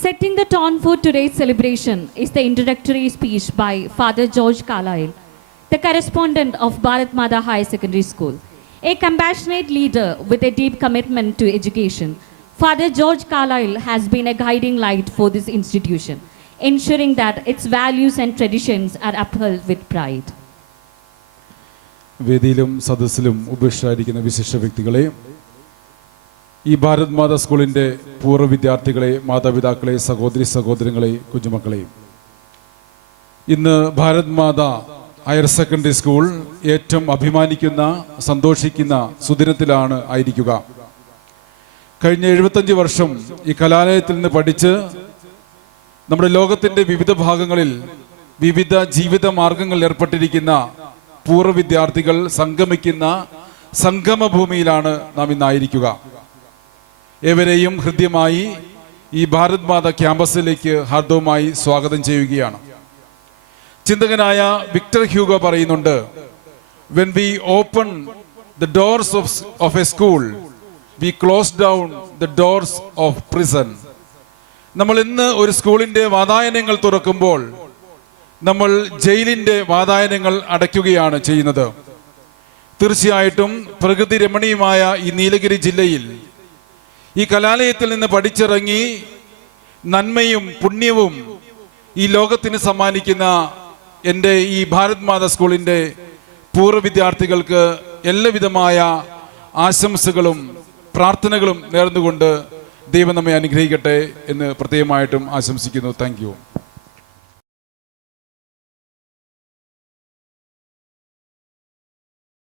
Setting the tone for today's celebration is the introductory speech by Father George Carlyle, the correspondent of Bharat Mata High Secondary School. A compassionate leader with a deep commitment to education, Father George Carlyle has been a guiding light for this institution, ensuring that its values and traditions are upheld with pride. വേദിയിലും സദസ്സിലും ഉപേക്ഷിച്ചിരിക്കുന്ന വിശിഷ്ട വ്യക്തികളെ, ഈ ഭാരത് മാതാ സ്കൂളിൻ്റെ പൂർവ്വ വിദ്യാർത്ഥികളെ, മാതാപിതാക്കളെ, സഹോദരി സഹോദരങ്ങളെ, കുഞ്ഞുമക്കളെ, ഇന്ന് Bharat Mata higher secondary school ഏറ്റവും അഭിമാനിക്കുന്ന, സന്തോഷിക്കുന്ന സുദിനത്തിലാണ് ആയിരിക്കുക. കഴിഞ്ഞ 75 വർഷം ഈ കലാലയത്തിൽ നിന്ന് പഠിച്ച് നമ്മുടെ ലോകത്തിൻ്റെ വിവിധ ഭാഗങ്ങളിൽ വിവിധ ജീവിത മാർഗങ്ങളിൽ ഏർപ്പെട്ടിരിക്കുന്ന പൂർവ്വ വിദ്യാർത്ഥികൾ സംഗമിക്കുന്ന സംഗമഭൂമിയിലാണ് നാം ഇന്നായിരിക്കുക. ഏവരെയും ഹൃദ്യമായി ഈ ഭാരത് മാതാ ക്യാമ്പസിലേക്ക് ഹാർദവുമായി സ്വാഗതം ചെയ്യുകയാണ്. ചിന്തകനായ വിക്ടർ ഹ്യൂഗോ പറയുന്നുണ്ട്, when we open the doors of a school, we close down the doors of prison. നമ്മൾ ഇന്ന് ഒരു സ്കൂളിൻ്റെ വാതായനങ്ങൾ തുറക്കുമ്പോൾ നമ്മൾ ജയിലിൻ്റെ വാതായനങ്ങൾ അടയ്ക്കുകയാണ് ചെയ്യുന്നത്. തീർച്ചയായിട്ടും പ്രകൃതി രമണീയമായ ഈ നീലഗിരി ജില്ലയിൽ ഈ കലാലയത്തിൽ നിന്ന് പഠിച്ചിറങ്ങി നന്മയും പുണ്യവും ഈ ലോകത്തിന് സമ്മാനിക്കുന്ന എൻ്റെ ഈ ഭാരത് മാതാ സ്കൂളിൻ്റെ പൂർവ്വ വിദ്യാർത്ഥികൾക്ക് എല്ലാവിധമായ ആശംസകളും പ്രാർത്ഥനകളും നേർന്നുകൊണ്ട് ദൈവം നമ്മെ അനുഗ്രഹിക്കട്ടെ എന്ന് പ്രത്യേകമായിട്ടും ആശംസിക്കുന്നു. Thank you.